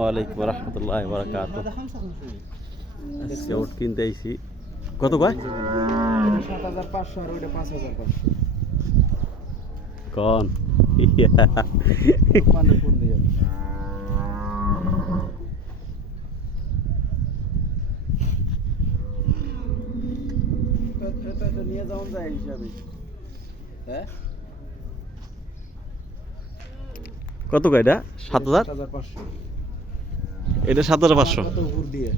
ওয়ালাইকুম রহমতুল্লাহ বারাকাত কত সাত হাজার কন। কত কয় এটা? সাত হাজার? পাঁচশো এটা সাত হাজার পাঁচশো কত উপর দিয়ে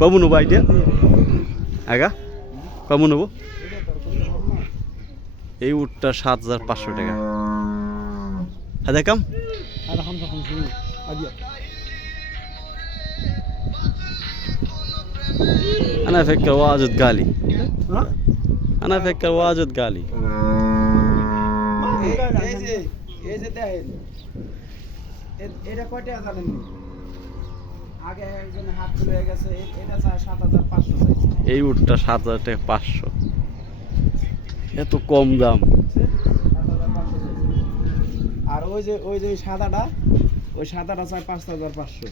কম নেবো আইডিয়া আগা কম নেবো এটা তোর কোনো লাভ না। এই উটটা সাত হাজার পাঁচশো টাকা হ্যাঁ দেখাম আর হামজা খামসুনি আদিয়া أنا أفكر واجد قالي হ্যাঁ أنا أفكر واجد قالي এই যে এই যে দেখেন আগে একজন হাত তুলে গেছে এটা চায় সাত হাজার পাঁচশো এই উটটা সাত হাজার টাকা পাঁচশো। এত কম দাম। আর ওই যে ওই যে সাদাটা ওই সাদাটা চাই পাঁচ হাজার পাঁচশো।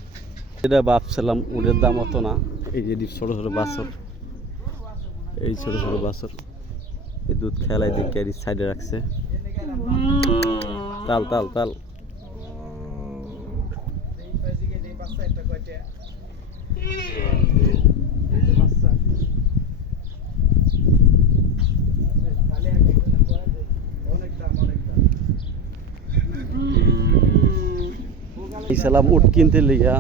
এটা ভাবছিলাম উটের দাম অত না এই যে ছোট ছোট বাছর। এই ছোট ছোট বাছর। এই দুধ খেলাই দিয়ে ক্যারি সাইডে রাখছে। তাল তাল তাল। ইসলাম উট কিনতে লিগা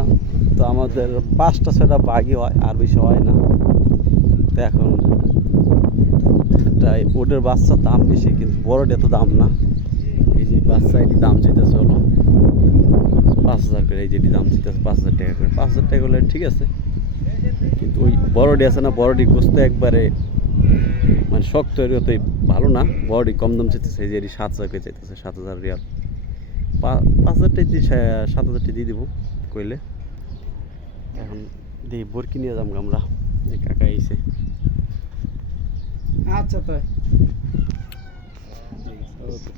তো আমাদের পাঁচটা, ছয়টা বাঘই হয়, আর বেশি হয় না। তো এখন তাই উটের বাচ্চার দাম বেশি, কিন্তু বড়টা এত দাম না। এই যে বাচ্চা এটি দাম চাইতেছে হলো পাঁচ হাজার করে এই যেটি দাম চাইতেছে পাঁচ হাজার টাকা করে। পাঁচ হাজার টাকা হলে ঠিক আছে। কিন্তু ওই বড়ডি আছে না বড়ডি গোস্ত একবারে মানে শক্ত এর অতই ভালো না। বড়ডি কম দাম চাইতেছে এই যে এটি সাত হাজার করে চাইতেছে সাত হাজার রিয়াল। পাঁচ হাজার টাকা দিয়ে সাত হাজার টাকা দিয়ে দিব কইলে। এখন দিই বরকি নিয়ে যাম আমরা। এই কাকা এসে আচ্ছা তাই। ওকে।